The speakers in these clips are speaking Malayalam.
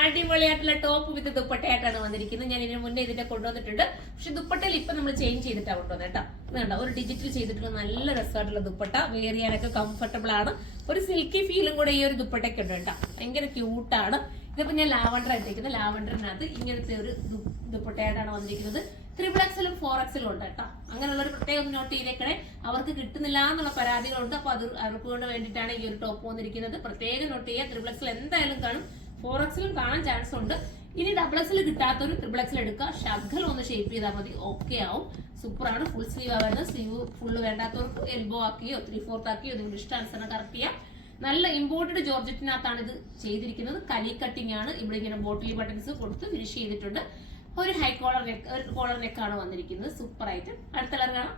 അടിപൊളിയായിട്ടുള്ള ടോപ്പ് വിത്ത് ദുപ്പട്ടയായിട്ടാണ് വന്നിരിക്കുന്നത്. ഞാൻ ഇതിന് മുന്നേ ഇതിന്റെ കൊണ്ടുവന്നിട്ടുണ്ട്. പക്ഷെ ദുപ്പട്ടയിൽ ഇപ്പൊ നമ്മൾ ചേഞ്ച് ചെയ്തിട്ടാണ് കൊണ്ടുവന്നത് കേട്ടോ. ഇതുണ്ടോ, ഒരു ഡിജിറ്റൽ ചെയ്തിട്ടുള്ള നല്ല രസമായിട്ടുള്ള ദുപ്പട്ട. വെയർ ചെയ്യാനൊക്കെ കംഫർട്ടബിൾ ആണ്. ഒരു സിൽക്കി ഫീലും കൂടെ ഈ ഒരു ദുപ്പട്ടയ്ക്ക് ഉണ്ട് കേട്ടോ. ഭയങ്കര ക്യൂട്ടാണ്. ഇതിപ്പോ ഞാൻ ലാവണ്ടർ ആയിട്ടിരിക്കുന്നത്. ലാവണ്ടറിനകത്ത് ഇങ്ങനത്തെ ഒരു ദുപ്പട്ടയായിട്ടാണ് വന്നിരിക്കുന്നത്. 3XL 4XL ഉണ്ട് കേട്ടോ. അങ്ങനെയുള്ള ഒരു പ്രത്യേകം നോട്ട് ചെയ്തേക്കണേ. അവർക്ക് കിട്ടുന്നില്ല എന്നുള്ള പരാതികളുണ്ട്. അപ്പൊ അത് അവർക്ക് കൊണ്ട് വേണ്ടിയിട്ടാണ് ഈ ഒരു ടോപ്പ് വന്നിരിക്കുന്നത്. പ്രത്യേകം നോട്ട് ചെയ്യുക. 3XL എന്തായാലും കാണും, 4XL കാണാൻ ചാൻസ് ഉണ്ട്. ഇനി XXL കിട്ടാത്തൊരു 3XL എടുക്കുക. ശകലം ഒന്ന് ഷേപ്പ് ചെയ്താൽ മതി, ഓക്കെ ആവും. സൂപ്പറാണ്. ഫുൾ സ്ലീവ് ആവുന്നത്. സ്ലീവ് ഫുള്ള് വേണ്ടാത്തവർക്ക് എൽബോ ആക്കിയോ 3/4 ആക്കിയോ നിങ്ങൾക്ക് ഇഷ്ടാനുസരണം കറക്റ്റ് ചെയ്യാം. നല്ല ഇമ്പോർട്ടഡ് ജോർജറ്റിനകത്താണ് ഇത് ചെയ്തിരിക്കുന്നത്. കലി കട്ടിംഗ് ആണ്. ഇവിടെ ഇങ്ങനെ ബോട്ടിൽ ബട്ടൺസ് കൊടുത്ത് ഫിനിഷ് ചെയ്തിട്ടുണ്ട്. ഒരു ഹൈ കോളർ നെക്ക്, ഒരു കോളർ നെക്കാണ് വന്നിരിക്കുന്നത്. സൂപ്പർ ആയിട്ട്. അടുത്ത കളർ കാണാം.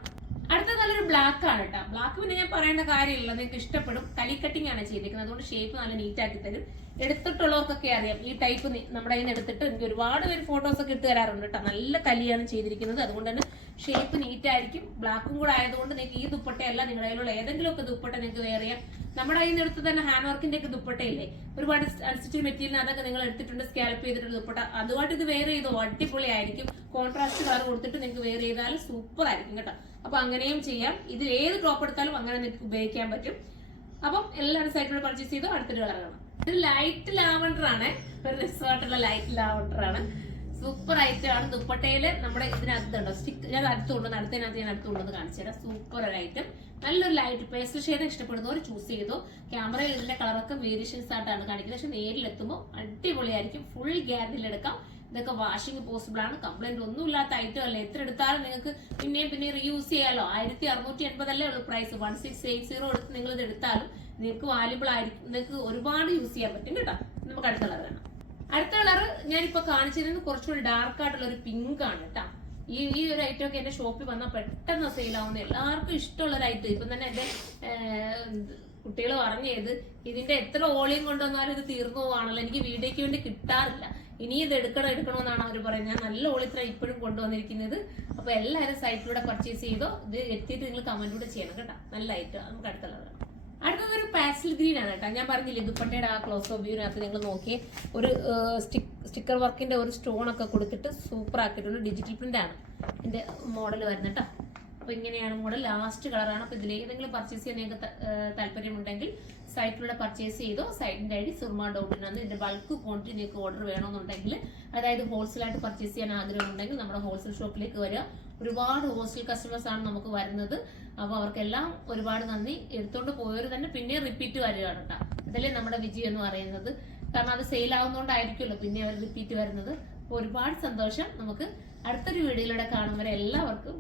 അടുത്ത നല്ലൊരു ബ്ലാക്ക് ആണ് കേട്ടോ. ബ്ലാക്ക് പിന്നെ ഞാൻ പറയേണ്ട കാര്യമില്ല, നിങ്ങൾക്ക് ഇഷ്ടപ്പെടും. കലി കട്ടിംഗ് ആണ് ചെയ്തിരിക്കുന്നത്. അതുകൊണ്ട് ഷേപ്പ് നല്ല നീറ്റ് ആക്കി തരും. എടുത്തിട്ടുള്ളവർക്കൊക്കെ അറിയാം ഈ ടൈപ്പ്. നമ്മുടെ കയ്യിൽ നിന്ന് എടുത്തിട്ട് എനിക്ക് ഒരുപാട് പേര് ഫോട്ടോസ് ഒക്കെ ഇട്ട് തരാറുണ്ട് കേട്ടോ. നല്ല കലിയാണ് ചെയ്തിരിക്കുന്നത്. അതുകൊണ്ട് തന്നെ ഷേപ്പ് നീറ്റ് ആയിരിക്കും. ബ്ലാക്കും കൂടെ ആയതുകൊണ്ട് നിങ്ങൾക്ക് ഈ ദുപ്പട്ടയല്ല, നിങ്ങളുടെ കയ്യിലുള്ള ഏതെങ്കിലും ഒക്കെ ദുപ്പട്ട നിങ്ങൾക്ക് വേറെ ചെയ്യാം. നമ്മുടെ കയ്യിൽ നിന്ന് എടുത്ത് തന്നെ ഹാൻഡ് വർക്കിന്റെ ഒക്കെ ദുപ്പട്ടയില്ലേ, ഒരുപാട് അൺസ്റ്റിച്ച് മെറ്റീരിയൽ അതൊക്കെ നിങ്ങൾ എടുത്തിട്ടുണ്ട്, സ്കാൽപ്പ് ചെയ്തിട്ടുള്ള ദുപ്പട്ട. അതുമായിട്ട് ഇത് വേറെ ചെയ്തോ അടിപൊളിയായിരിക്കും. കോൺട്രാസ്റ്റ് കളർ കൊടുത്തിട്ട് നിങ്ങൾക്ക് വേറെ ചെയ്താൽ സൂപ്പർ ആയിരിക്കും കേട്ടോ. അപ്പൊ അങ്ങനെയും ചെയ്യാം. ഇതിൽ ഏത് ടോപ്പ് എടുത്താലും അങ്ങനെ നിങ്ങൾക്ക് ഉപയോഗിക്കാൻ പറ്റും. അപ്പം എല്ലാവരും സൈറ്റിലൂടെ പർച്ചേസ് ചെയ്തോ. അടുത്തൊരു കളർ കാണാം. ഇത് ലൈറ്റ് ലാവണ്ടർ ആണ്. ഒരു റിസോർട്ടുള്ള ലൈറ്റ് ലാവണ്ടർ ആണ്. സൂപ്പർ ഐറ്റമാണ്. ദുപ്പട്ടയില് നമ്മുടെ ഇതിനകത്തുണ്ടോ സ്റ്റിക്ക്, ഞാൻ അടുത്തുകൊണ്ടുവന്ന് അടുത്തതിനകത്ത് ഞാൻ അടുത്തുകൊണ്ടുവന്ന് കാണിച്ചു തരാം. സൂപ്പർ ഒരു ഐറ്റം. നല്ലൊരു ലൈറ്റ് പേസ്റ്റൽ ഷെയ്ഡ് ഇഷ്ടപ്പെടുന്നവർ ചൂസ് ചെയ്തോ. ക്യാമറയിൽ ഇതിന്റെ കളറൊക്കെ വേരിയേഷൻസ് ആയിട്ടാണ് കാണിക്കുന്നത്. പക്ഷെ നേരിലെത്തുമ്പോൾ അടിപൊളിയായിരിക്കും. ഫുൾ ഗ്യാരണ്ടിയിൽ എടുക്കാം. ഇതൊക്കെ വാഷിംഗ് പോസിബിൾ ആണ്. കംപ്ലൈന്റ് ഒന്നും ഇല്ലാത്ത ഐറ്റം അല്ലേ. എത്ര എടുത്താലും നിങ്ങൾക്ക് പിന്നെ റീയൂസ് ചെയ്യാലോ. 1680 അല്ലേ ഉള്ളൂ പ്രൈസ്. 1680 എടുത്ത് നിങ്ങൾ ഇത് എടുത്താലും നിങ്ങൾക്ക് വാല്യുബിൾ ആയിരിക്കും. നിങ്ങൾക്ക് ഒരുപാട് യൂസ് ചെയ്യാൻ പറ്റും കേട്ടോ. നമുക്ക് അടുത്ത കളർ കാണാം. അടുത്ത കളർ ഞാനിപ്പോ കാണിച്ചിരുന്നത് കുറച്ചുകൂടി ഡാർക്ക് ആയിട്ടുള്ള ഒരു പിങ്ക് ആണ് കേട്ടോ. ഈ ഒരു ഐറ്റം ഒക്കെ എന്റെ ഷോപ്പിൽ വന്നാൽ പെട്ടെന്ന് സെയിൽ ആവുന്ന എല്ലാവർക്കും ഇഷ്ടമുള്ള ഒരു ഐറ്റം. ഇപ്പം തന്നെ എന്റെ കുട്ടികൾ പറഞ്ഞത് ഇതിന്റെ എത്ര ഓളിയും കൊണ്ടുവന്നാലും ഇത് തീർന്നു പോവാണല്ലോ, എനിക്ക് വീഡിയോയ്ക്ക് വേണ്ടി കിട്ടാറില്ല, ഇനി ഇത് എടുക്കണമെന്നാണ് അവർ പറയുന്നത്. നല്ല ഓളിത്ര ഇപ്പോഴും കൊണ്ടുവന്നിരിക്കുന്നത്. അപ്പൊ എല്ലാവരും സൈറ്റിലൂടെ പർച്ചേസ് ചെയ്തോ. ഇത് എത്തിയിട്ട് നിങ്ങൾ കമന്റിലൂടെ ചെയ്യണം കേട്ടോ. നല്ല ഐറ്റം. നമുക്ക് അടുത്ത കളർ. അടുത്തത് ഒരു പാസ്റ്റൽ ഗ്രീൻ ആണ് കേട്ടോ. ഞാൻ പറഞ്ഞില്ലേ ദുപ്പട്ടയുടെ ആ ക്ലോസ് ഓഫ് വ്യൂവിനകത്ത് നിങ്ങൾ നോക്കി ഒരു സ്റ്റിക്കർ വർക്കിന്റെ ഒരു സ്റ്റോൺ ഒക്കെ കൊടുത്തിട്ട് സൂപ്പർ ആക്കിയിട്ടുണ്ട്. ഡിജിറ്റൽ പ്രിന്റ് ആണ് ഇതിന്റെ മോഡൽ വരുന്നത് കേട്ടോ. അപ്പൊ ഇങ്ങനെയാണ് മോഡൽ. ലാസ്റ്റ് കളറാണ്. അപ്പൊ ഇതിൽ ഏതെങ്കിലും പർച്ചേസ് ചെയ്യാൻ നിങ്ങൾക്ക് താല്പര്യമുണ്ടെങ്കിൽ സൈറ്റിലൂടെ പർച്ചേസ് ചെയ്തോ. സൈറ്റിന്റെ ഐഡി surma.in. ഇതിന്റെ ബൾക്ക് ക്വാണ്ടിറ്റി നിങ്ങൾക്ക് ഓർഡർ വേണമെന്നുണ്ടെങ്കിൽ, അതായത് ഹോൾസെയിലായിട്ട് പർച്ചേസ് ചെയ്യാൻ ആഗ്രഹമുണ്ടെങ്കിൽ നമ്മുടെ ഹോൾസെയിൽ ഷോപ്പിലേക്ക് വരിക. ഒരുപാട് ഹോൾസെയിൽ കസ്റ്റമേഴ്സ് ആണ് നമുക്ക് വരുന്നത്. അപ്പൊ അവർക്കെല്ലാം ഒരുപാട് നന്ദി. എടുത്തോണ്ട് പോയവർ തന്നെ പിന്നെ റിപ്പീറ്റ് വരികയാണ് കേട്ടോ. അതല്ലേ നമ്മുടെ വിജയം എന്ന് പറയുന്നത്. കാരണം അത് സെയിൽ ആവുന്നതുകൊണ്ടായിരിക്കുമല്ലോ പിന്നെ അവർ റിപ്പീറ്റ് വരുന്നത്. അപ്പൊ ഒരുപാട് സന്തോഷം. നമുക്ക് അടുത്തൊരു വീഡിയോയിലൂടെ കാണും വരെ എല്ലാവർക്കും